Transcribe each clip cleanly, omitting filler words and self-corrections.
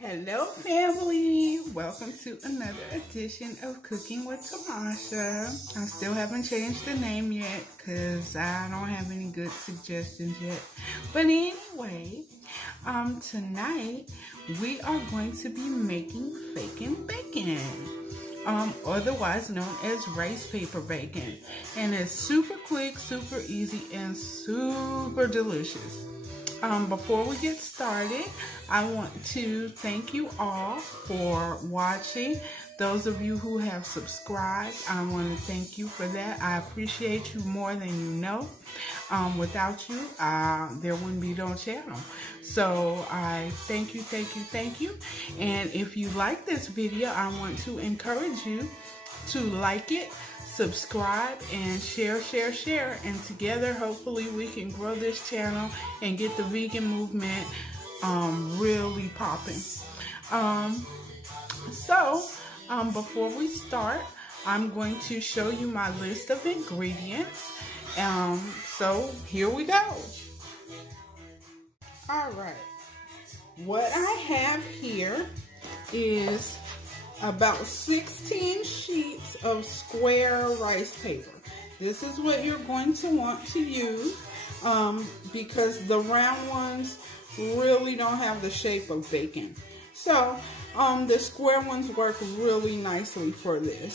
Hello family, welcome to another edition of Cooking with Tamasha. I still haven't changed the name yet because I don't have any good suggestions yet. But anyway, tonight we are going to be making Fakin Bac'n, otherwise known as rice paper bacon. And it's super quick, super easy, and super delicious. Before we get started, I want to thank you all for watching. Those of you who have subscribed, I want to thank you for that. I appreciate you more than you know. Without you, there wouldn't be no channel. So I thank you, thank you, thank you. And if you like this video, I want to encourage you to like it, subscribe, and share, and together hopefully we can grow this channel and get the vegan movement really popping. Before we start, I'm going to show you my list of ingredients. So here we go. All right, what I have here is about 16 sheets of square rice paper. This is what you're going to want to use because the round ones really don't have the shape of bacon. So the square ones work really nicely for this.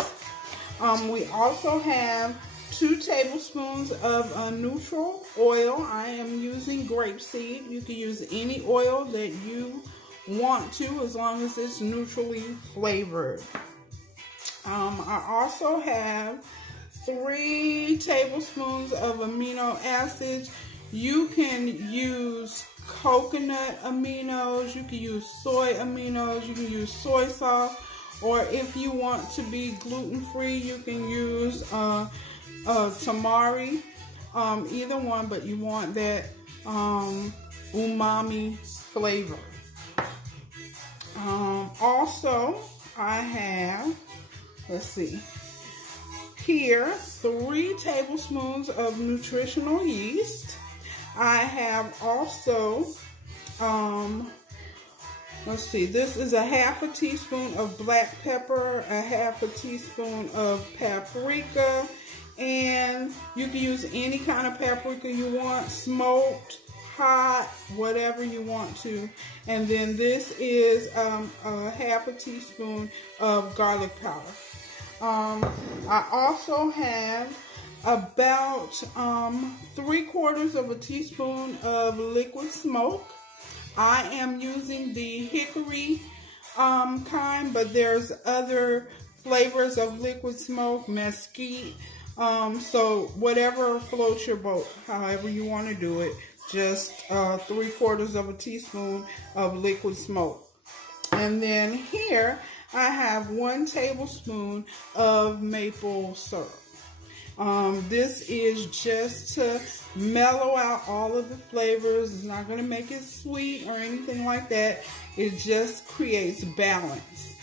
We also have 2 tablespoons of neutral oil. I am using grapeseed. You can use any oil that you want to, as long as it's neutrally flavored. I also have 3 tablespoons of amino acids. You can use coconut aminos, you can use soy aminos, you can use soy sauce, or if you want to be gluten-free, you can use Tamari, either one, but you want that umami flavor. Also, I have, let's see, here 3 tablespoons of nutritional yeast. I have also, let's see, this is a ½ teaspoon of black pepper, a ½ teaspoon of paprika, and you can use any kind of paprika you want, smoked, hot, whatever you want to. And then this is a ½ teaspoon of garlic powder. I also have about 3/4 of a teaspoon of liquid smoke. I am using the hickory kind, but there's other flavors of liquid smoke, mesquite. So whatever floats your boat, however you want to do it. Just 3/4 of a teaspoon of liquid smoke. And then here I have 1 tablespoon of maple syrup. This is just to mellow out all of the flavors. It's not going to make it sweet or anything like that. It just creates balance.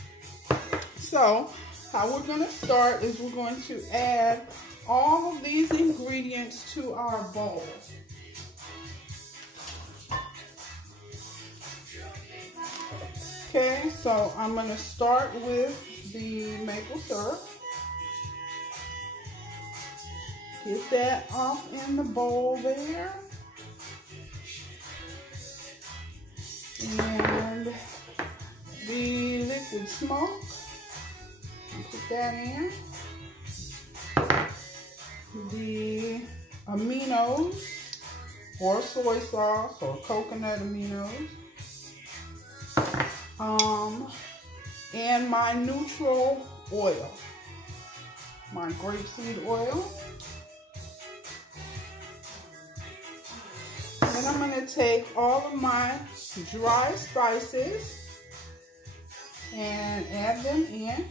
So how we're going to start is we're going to add all of these ingredients to our bowl. Okay, so I'm going to start with the maple syrup. Get that off in the bowl there. And the liquid smoke, put that in. The aminos, or soy sauce, or coconut aminos. And my neutral oil, my grapeseed oil. Then I'm going to take all of my dry spices and add them in.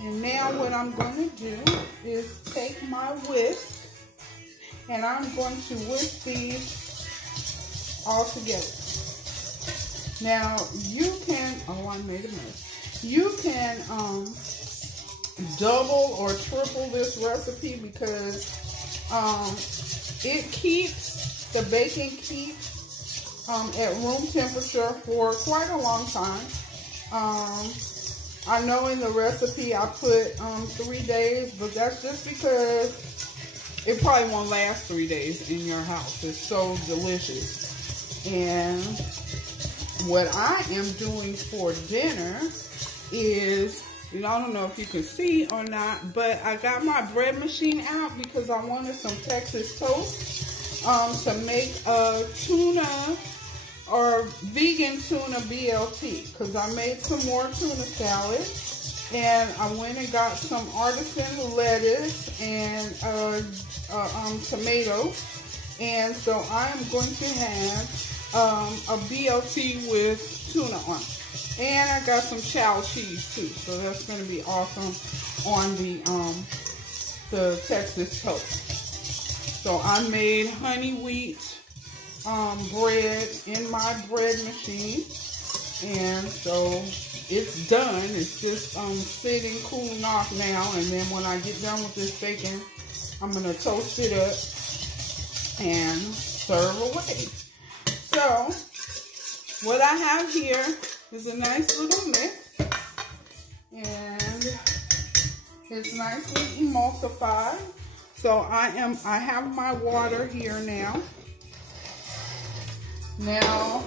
And now what I'm going to do is take my whisk and I'm going to whisk these all together. Now you can, oh, I made a mess. You can double or triple this recipe because it keeps the bacon keep at room temperature for quite a long time. I know in the recipe I put 3 days, but that's just because it probably won't last 3 days in your house. It's so delicious. And what I am doing for dinner is, I don't know if you can see or not, but I got my bread machine out because I wanted some Texas toast to make a tuna or vegan tuna BLT, because I made some more tuna salad, and I went and got some artisan lettuce and tomatoes, and so I am going to have a BLT with tuna on it. And I got some chow cheese too, so that's going to be awesome on the Texas toast. So I made honey wheat bread in my bread machine, and so it's done. It's just sitting cooling off now, and then when I get done with this bacon, I'm gonna toast it up and serve away. So what I have here is a nice little mix, and it's nicely emulsified. So I have my water here now. Now,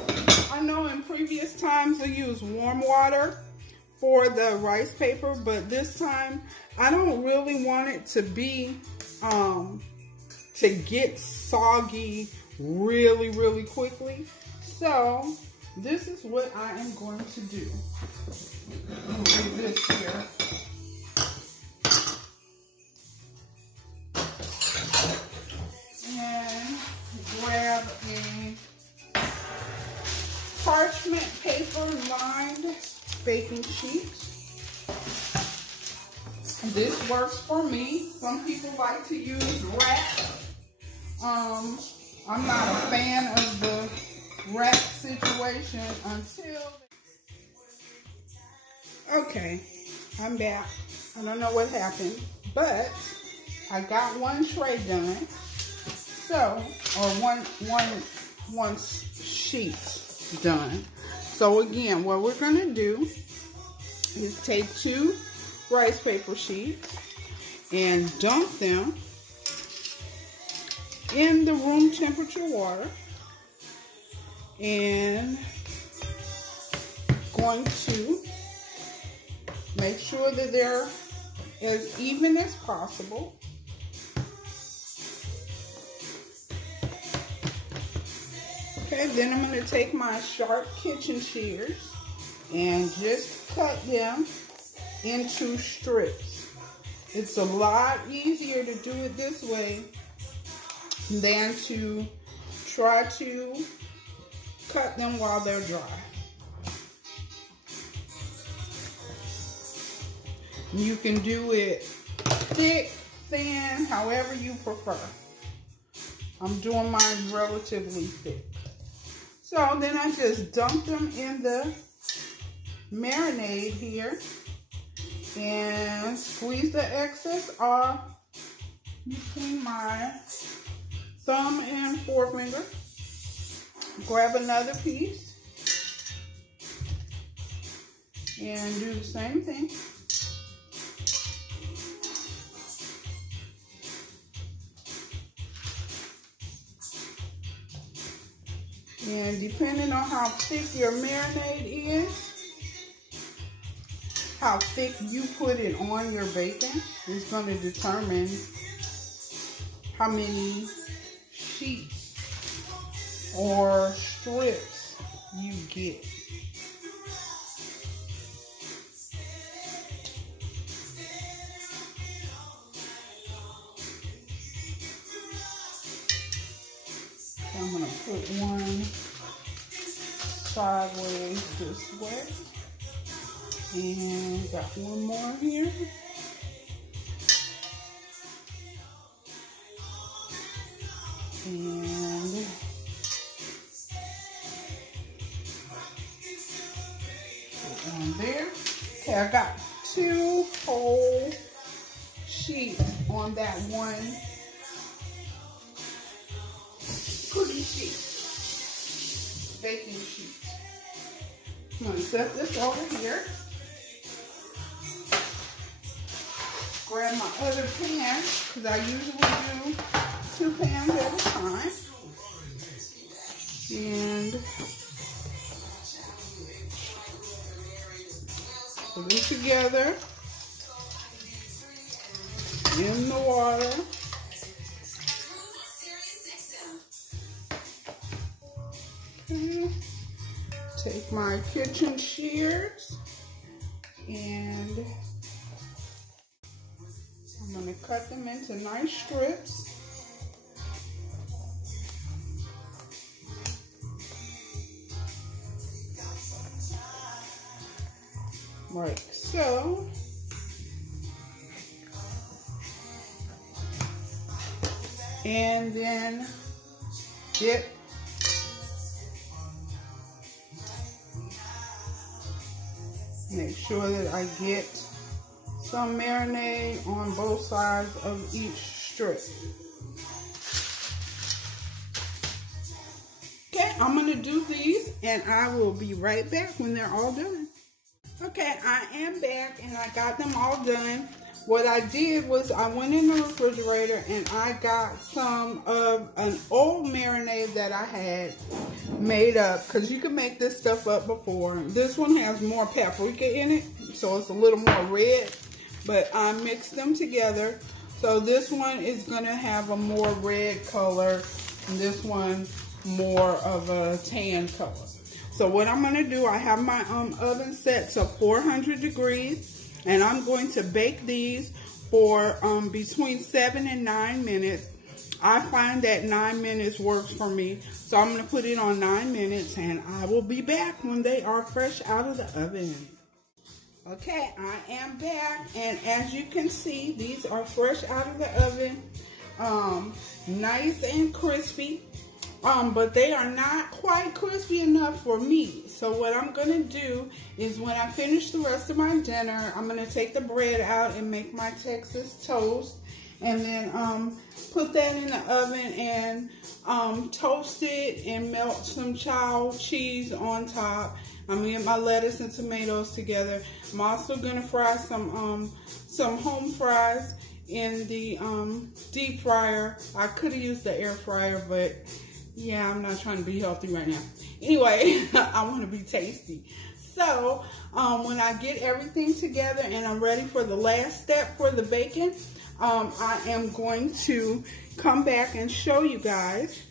I know in previous times I used warm water for the rice paper, but this time I don't really want it to be, to get soggy really, really quickly. So, this is what I am going to do. Let me do this here. And grab a parchment paper lined baking sheet. This works for me. Some people like to use wrap. I'm not a fan of the wrap situation until... Okay, I'm back. I don't know what happened, but I got one tray done. So, or one sheet done. So again, what we're going to do is take 2 rice paper sheets and dunk them in the room temperature water, and going to make sure that they're as even as possible. Okay, then I'm going to take my sharp kitchen shears and just cut them into strips. It's a lot easier to do it this way than to try to cut them while they're dry. You can do it thick, thin, however you prefer. I'm doing mine relatively thick. So then I just dump them in the marinade here and squeeze the excess off between my thumb and forefinger. Grab another piece and do the same thing. And depending on how thick your marinade is, how thick you put it on your bacon is going to determine how many sheets or strips you get. I'm going to put one sideways this way, and got one more here. And put one there. Okay, I got 2 whole sheets on that one cookie baking sheet. I'm going to set this over here. Grab my other pan, because I usually do 2 pans at a time. And put them together in the water. Okay. Take my kitchen shears and I'm going to cut them into nice strips. Like so. And then dip make sure that I get some marinade on both sides of each strip. Okay, I'm going to do these and I will be right back when they're all done. Okay, I am back and I got them all done. What I did was I went in the refrigerator and I got some of an old marinade that I had made up, because you can make this stuff up before. This one has more paprika in it, so it's a little more red, but I mixed them together. So this one is going to have a more red color and this one more of a tan color. So what I'm going to do, I have my oven set to 400 degrees. And I'm going to bake these for between 7 and 9 minutes. I find that 9 minutes works for me. So I'm going to put it on 9 minutes and I will be back when they are fresh out of the oven. Okay, I am back. And as you can see, these are fresh out of the oven. Nice and crispy. But they are not quite crispy enough for me. So what I'm going to do is when I finish the rest of my dinner, I'm going to take the bread out and make my Texas toast. And then put that in the oven and toast it and melt some child cheese on top. I'm going to get my lettuce and tomatoes together. I'm also going to fry some home fries in the deep fryer. I could have used the air fryer, but yeah, I'm not trying to be healthy right now. Anyway, I want to be tasty. So, when I get everything together and I'm ready for the last step for the bacon, I am going to come back and show you guys.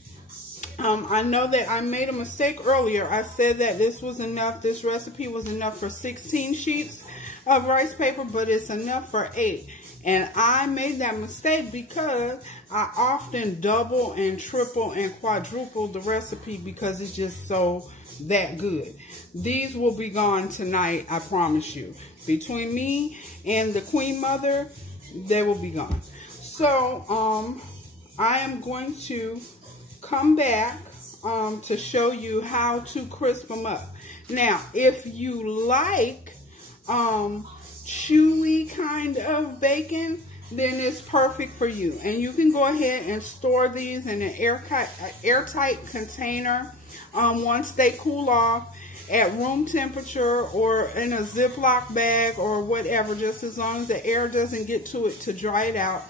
I know that I made a mistake earlier. I said that this was enough, this recipe was enough for 16 sheets of rice paper, but it's enough for 8. And I made that mistake because I often double and triple and quadruple the recipe because it's just so that good. These will be gone tonight, I promise you. Between me and the Queen Mother, they will be gone. So, I am going to come back to show you how to crisp them up. Now, if you like chewy kind of bacon, then it's perfect for you. And you can go ahead and store these in an airtight container once they cool off at room temperature or in a Ziploc bag or whatever, just as long as the air doesn't get to it to dry it out.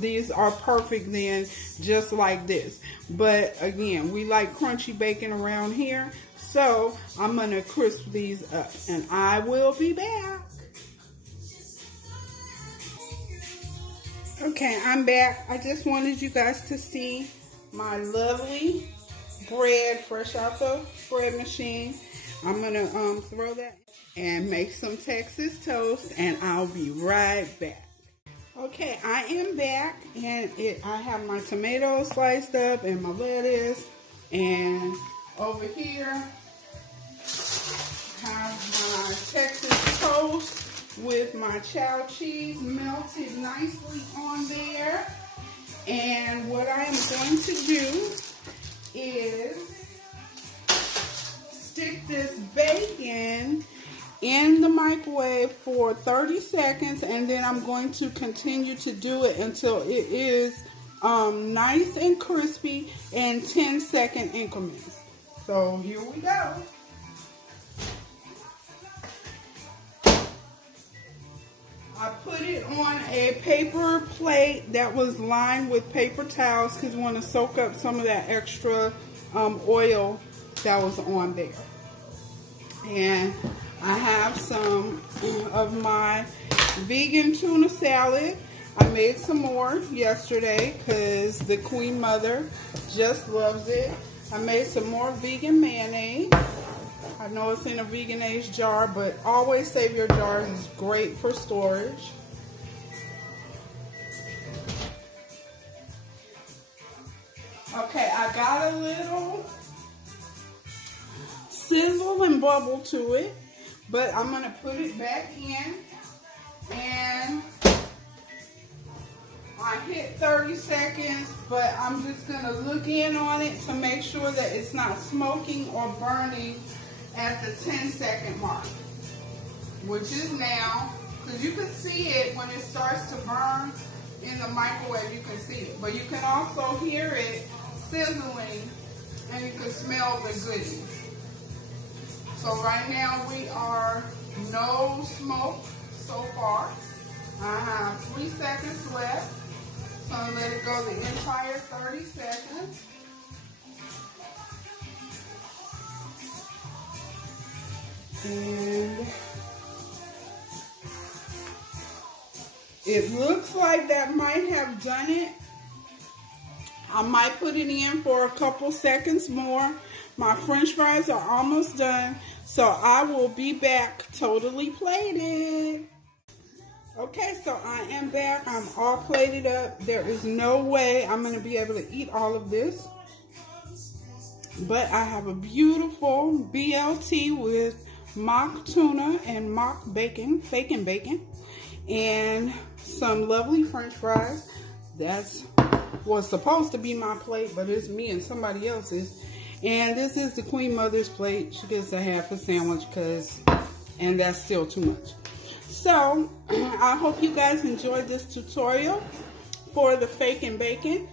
These are perfect then, just like this. But again, we like crunchy bacon around here, so I'm going to crisp these up and I will be back. Okay, I'm back. I just wanted you guys to see my lovely bread fresh out the bread machine. I'm going to throw that and make some Texas toast, and I'll be right back. Okay, I am back, and I have my tomatoes sliced up and my lettuce, and over here I have my Texas toast with my child cheese melted nicely on there. And what I am going to do is stick this bacon in the microwave for 30 seconds, and then I'm going to continue to do it until it is nice and crispy in 10-second increments. So here we go. I put it on a paper plate that was lined with paper towels because we want to soak up some of that extra oil that was on there. And I have some of my vegan tuna salad. I made some more yesterday because the Queen Mother just loves it. I made some more vegan mayonnaise. I know it's in a vegan-aged jar, but always save your jars. It's great for storage. Okay, I got a little sizzle and bubble to it, but I'm going to put it back in, and I hit 30 seconds, but I'm just going to look in on it to make sure that it's not smoking or burning at the 10-second mark, which is now, because you can see it when it starts to burn in the microwave. You can see it, but you can also hear it sizzling, and you can smell the goodies. So right now we are no smoke so far. I have 3 seconds left, so I'm going to let it go the entire 30 seconds. And it looks like that might have done it. I might put it in for a couple seconds more. My French fries are almost done, so I will be back totally plated. Okay, so I am back. I'm all plated up. There is no way I'm going to be able to eat all of this. But I have a beautiful BLT with mock tuna and mock bacon, Fakin Bac'n, and some lovely French fries. That's was supposed to be my plate, but it's me and somebody else's. And this is the Queen Mother's plate. She gets a half a sandwich and that's still too much. So I hope you guys enjoyed this tutorial for the Fakin Bac'n.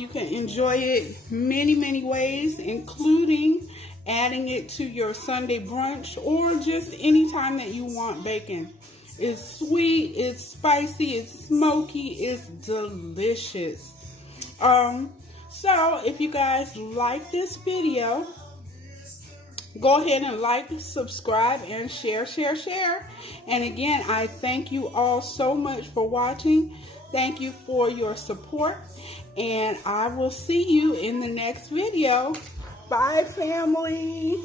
You can enjoy it many ways, including adding it to your Sunday brunch or just any time that you want bacon. It's sweet, it's spicy, it's smoky, it's delicious. So if you guys like this video, go ahead and like, subscribe, and share. And again, I thank you all so much for watching. Thank you for your support, and I will see you in the next video. Bye, family.